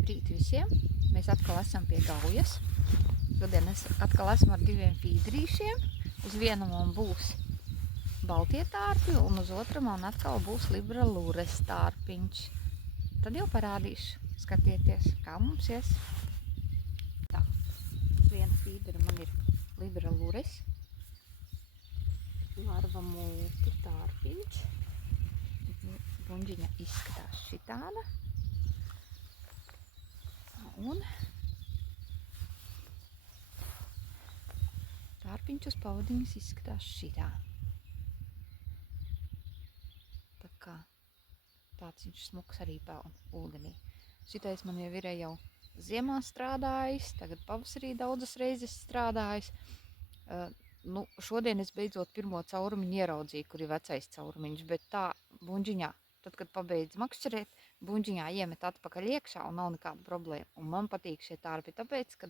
Labrīt visiem! Mēs atkal esam pie gaujas. Šodien es atkal esmu ar diviem fīderīšiem. Uz vienu man būs baltie tārpi un uz otru man atkal būs Libralures tārpiņš. Tad jau parādīšu. Skatieties, kā mums ies. Tā, uz viena fīdera man ir Libralures. Larva multi tārpiņš. Bunģiņa izskatās šitāda. Un tārpiņš uz pavadiņas izskatās šitā. Tā kā tāds viņš smuks arī pelna ūdenī. Šitais man jau ir jau ziemā strādājis, tagad pavasarī daudzas reizes strādājis. Šodien es beidzot pirmo caurumiņu ieraudzīju, kur ir vecais caurumiņš, bet tā bunģiņā, tad, kad pabeidz makšķerēt, bunģiņā iemet atpakaļ iekšā un nav nekāda problēma. Un man patīk šie tārpi, tāpēc, kad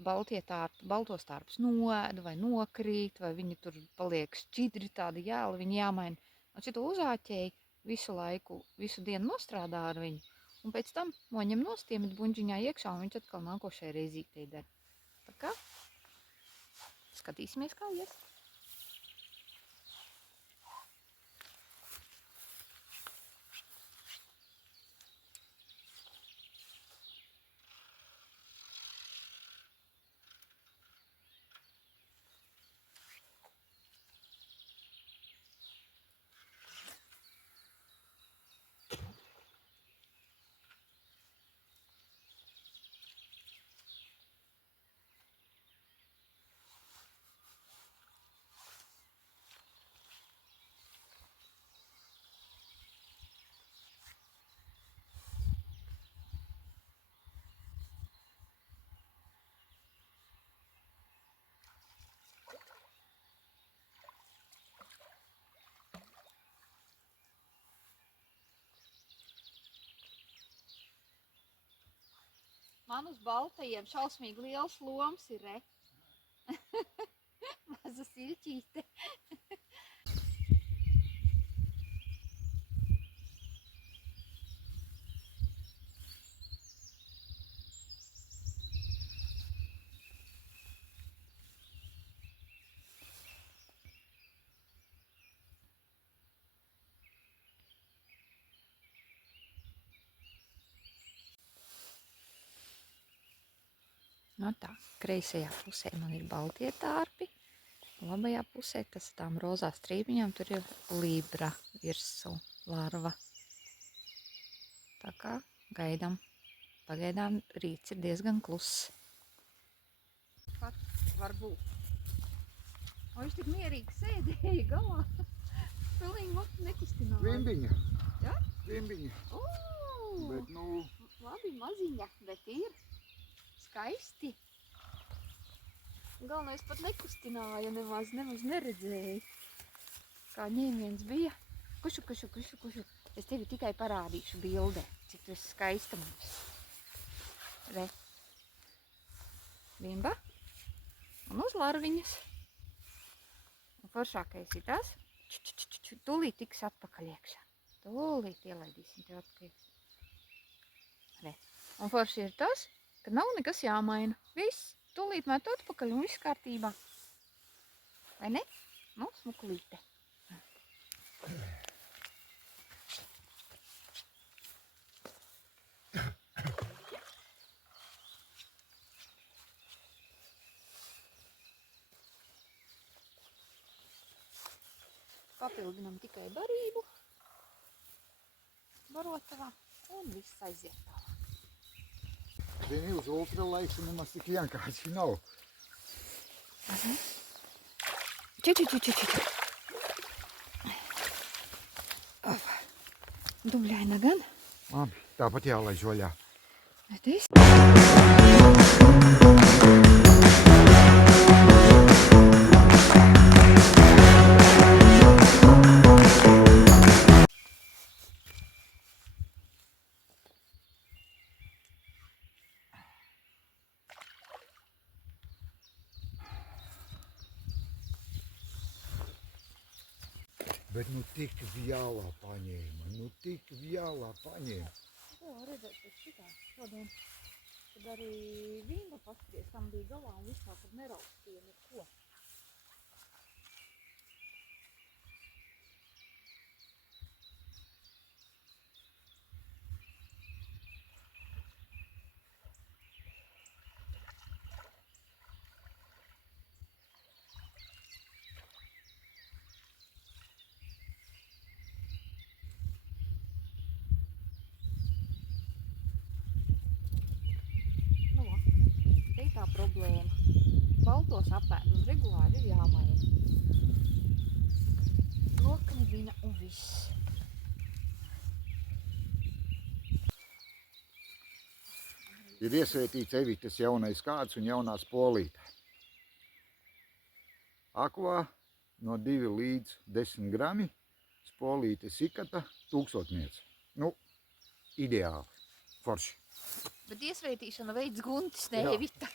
baltos tārpus noēd vai nokrīt, vai viņi tur paliek šķidri, tādi jēli, viņi jāmaina. Un šito uzāķēji visu laiku, visu dienu nostrādā ar viņu, un pēc tam noņem nost, iemet bunģiņā iekšā, un viņš atkal nākošai reizītei der. Tā kā skatīsimies, kā ies. Man uz baltajiem šausmīgi liels loms ir, Maza siļķīte. No tā, kreisajā pusē man ir baltie tārpi, labajā pusē, kas tām rozā strīpiņām, tur ir libra virsū larva. Tā kā gaidām. Pagaidām rīts ir diezgan kluss. Pat varbūt. O, viņš tik mierīgi sēdēja galā. Pilnīgi nekustināja. Vimbiņa. Ja? Vimbiņa. Bet, Labi, maziņa, bet ir. Skaisti. Galvenais pat nekustināja, nemaz neredzēja. Kā ņēmiens bija. Kušu. Es tevi tikai parādīšu bildē, cik tu esi skaista mums. Re. Vimba. Un uz larviņas. Un foršākais ir tas. Tūlīt tiks atpakaļ iekšā. Tūlīt ielaidīsim tev atpakaļ. Re. Un forši ir tas, ka nav nekas jāmaina. Viss, tūlīt met atpakaļ un viss kārtībā. Vai ne? Nu, smukulīte. Papildinam tikai barību. Barotavā un viss aiziet tālāk. Zini, uz ultralaišu nemaz tik vienkārši nav. Dubļaina gan. Labi, tāpat jālaiž vaļā. Bet es... Bet nu tik viālā paņēma, Jā, redzēt, pēc šitā šodien, kad arī vīna paskaties, tam bija galā un vispār, kad neraustīja neko. Nu, te ir tā problēma. Baltos apēdus regulāri ir jāmaina. Loknivina un viss. Ir iesvētīts Evitas jaunais kāds un jaunā spolīte. Akvā no 2 līdz 10 grami, spolīte sikata 1000. Nu, ideāli. Forši. Bet iesvētīšana veids Guntis, Jā. ne Evita.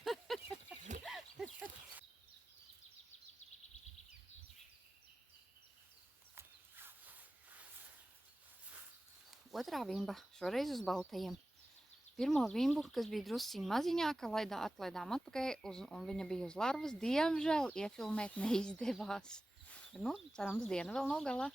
Otrā vimba, šoreiz uz baltajiem. Pirmo vimbu, kas bija drusciņ maziņāka, atlaidām atpakaļ, un viņa bija uz larvas. Diemžēl iefilmēt neizdevās. Bet, nu, cerams, diena vēl nav galā.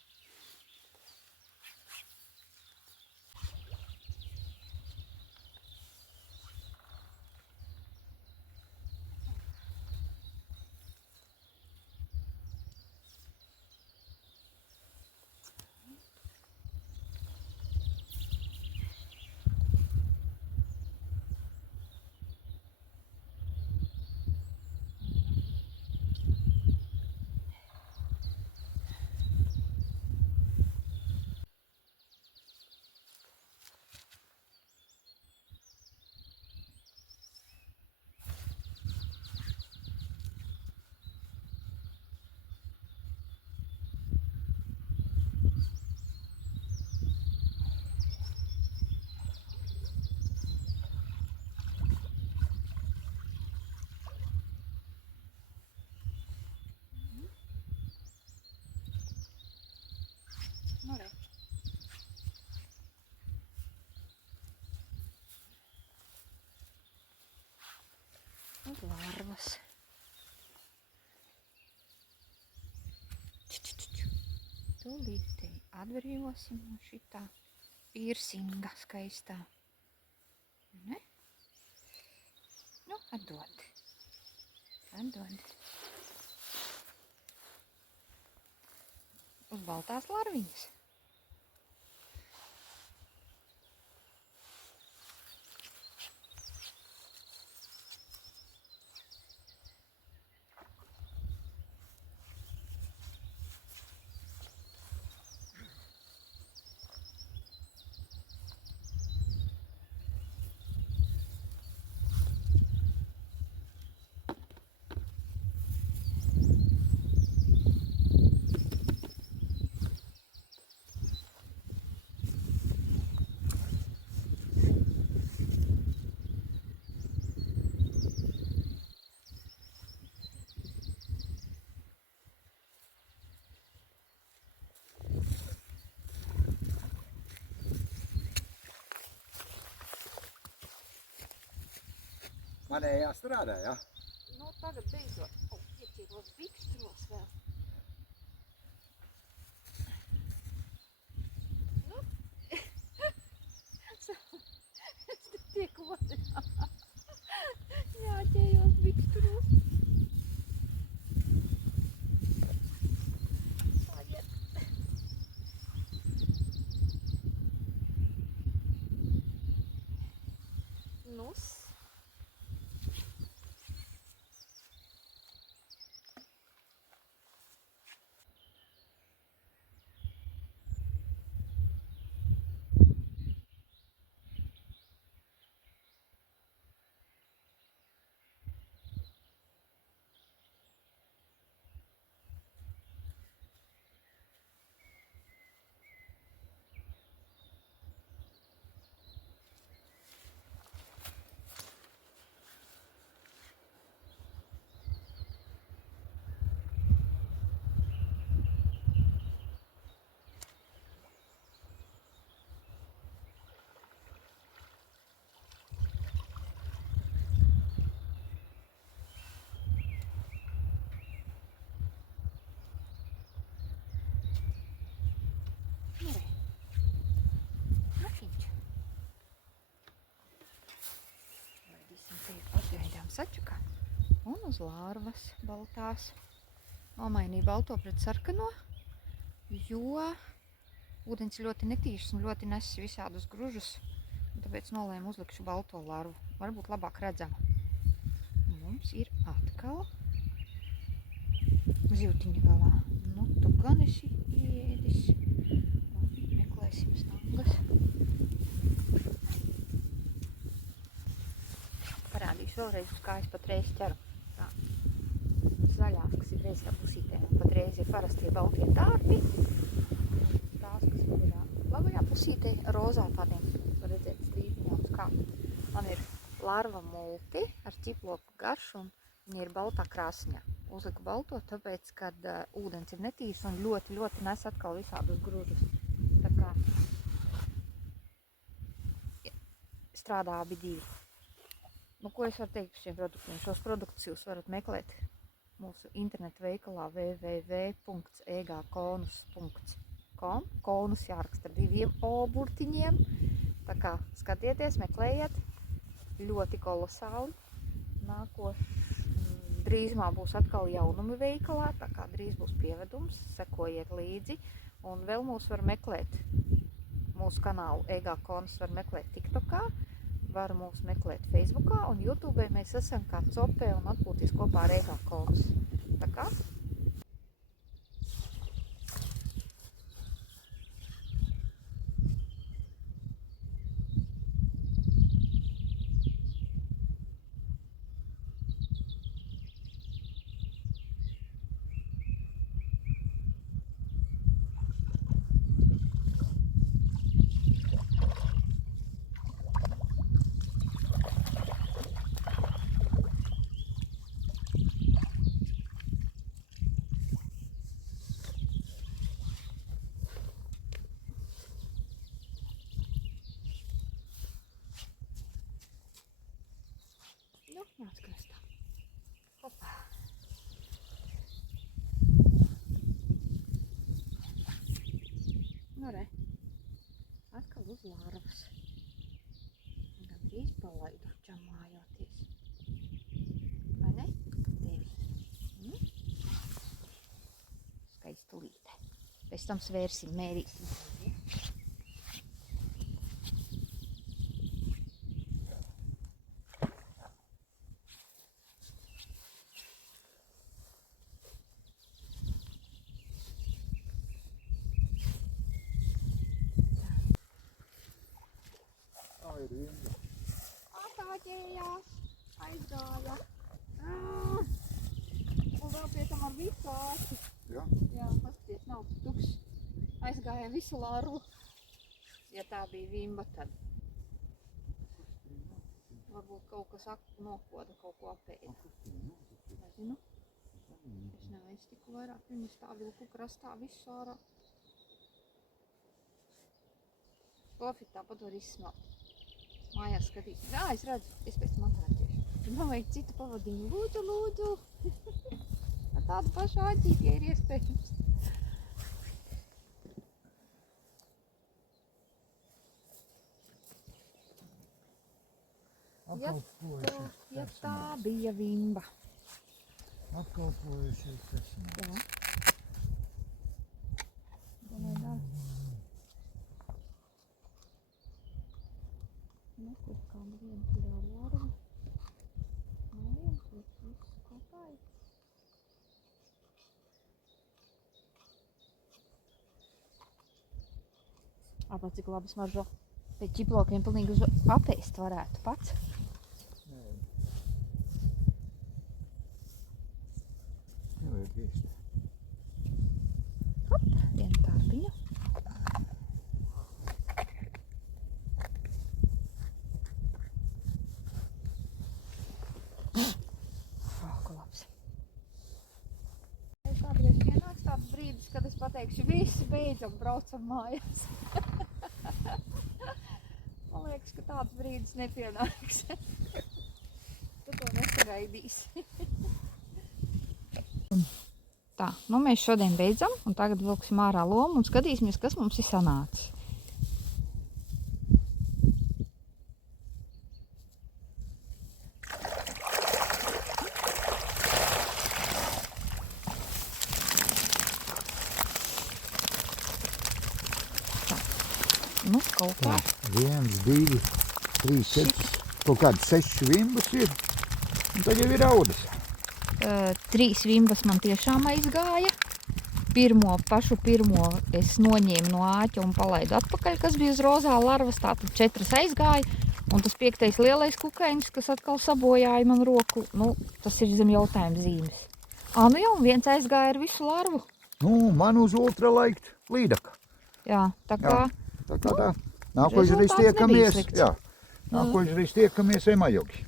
Nu, re. Uz larvas. Tūlītī atbrīvosim no šitā piercinga skaistā. Ne? Nu, atdod. Atdod. Uz baltās larviņas. Manējā strādā, ja? Nu, tagad beidzot. Iecītos bikstros vēl. Nu. Es te tiek odinā. Jāķējos bikstros. Paiet. Nus. sačukā. Un uz lārvas baltās. Nomainīju balto pret sarkano, jo ūdens ļoti netīšs un ļoti nes visādus gružus. Tāpēc nolēmu uzlikšu balto larvu. Varbūt labāk redzama. Mums ir atkal zivtiņa galā. Nu, tu gan esi ēdis. Labi, meklēsim stangas. Parādīšu vēlreiz, uz kā es patreiz ķeru. Tā. Zaļās, kas ir reizē pusītē, un patreiz ir parastie baltie tārpi. Tās, kas ir labajā pusītē, rozā tādiem, var redzēt, strīpiņām kā. Man ir larva multi ar ķiploku garšu, un viņa ir baltā krāsiņā. Uzliku balto, tāpēc, kad ūdens ir netīrs un ļoti, ļoti nes atkal visādus gružus. Tā kā strādā abi divi. Nu, ko es varu teikt par šiem produktiem? Šos produktus jūs varat meklēt mūsu internetu veikalā www.egkonus.com. Konus jāraksta ar 2 O burtiņiem. Tā kā skatieties, meklējiet. Ļoti kolosāli. Drīzumā būs atkal jaunumi veikalā, tā kā drīz būs pievedums. Sekojiet līdzi. Un vēl mūs var meklēt, mūsu kanālu Egkonus var meklēt TikTokā. Var mūs meklēt Facebookā un YouTube. Mēs esam kā Copē un atpūties kopā ar Egkonus. Tā kā? Nu, nāc krastā. Hopā. Nu, re. Atkal uz larvas. Gandrīz palaidu čamājoties. Vai ne? Tevi. Skaistulīte. Pēc tam svērsim, mērīsim. Atāķējās, aizgāja. Un vēl pie tam ar visu āci. Jā? Jā, paskaties, nav tuks. Aizgāja visu larvu. Ja tā bija vimba, tad varbūt kaut kas nokoda, kaut ko apēda. Nezinu. Es neaiztiku vairāk, viņas tā vilku krastā visu ārā. Lofīt tāpat var izsmelt. Mājās skatīt. Jā, es redzu, es pēc tam atrāķiešu. Man vajag citu pavadiņu. Lūdzu, lūdzu. Ar tādu pašu āķīti, ja ir iespējams. Ja tā bija vimba. Apkalpojušies tas nav. Jā. Galēdā. Nu, kur kāda viena tur jau larva. Neviens, viss kopā ir. Apā, cik labi smaržo. Pēc ķiplokiem pilnīgi uz apēst varētu pats. Nē. Nevajag ēst. Hop, viena tārpiņa. Ko labs. Kādreiz pienāks tāds brīdis, kad es pateikšu, visi beidzam, braucam mājās. Man liekas, ka tāds brīdis nepienāks. Tu to nesaraidīsi. Tā, nu mēs šodien beidzam un tagad vilksim ārā lomu un skatīsimies, kas mums ir sanācis. Nu, kaut kā. 1, 2, 3, 4, kaut kādi 6 vimbas ir. Un tad jau ir audas. 3 vimbas man tiešām aizgāja. Pašu pirmo es noņēmu no āķa un palaidu atpakaļ, kas bija uz rozā larvas. Tātad 4 aizgāja. Un tas 5. lielais kukaiņš, kas atkal sabojāja man roku, nu, tas ir zem jautājuma zīmes. Nu jau, un 1 aizgāja ar visu larvu. Nu, man uz ultralight līdaka. Jā, tā kā... Tā kā tā. Nākošais tiekamies. Jā. Nākošais tiekamies Emajogi.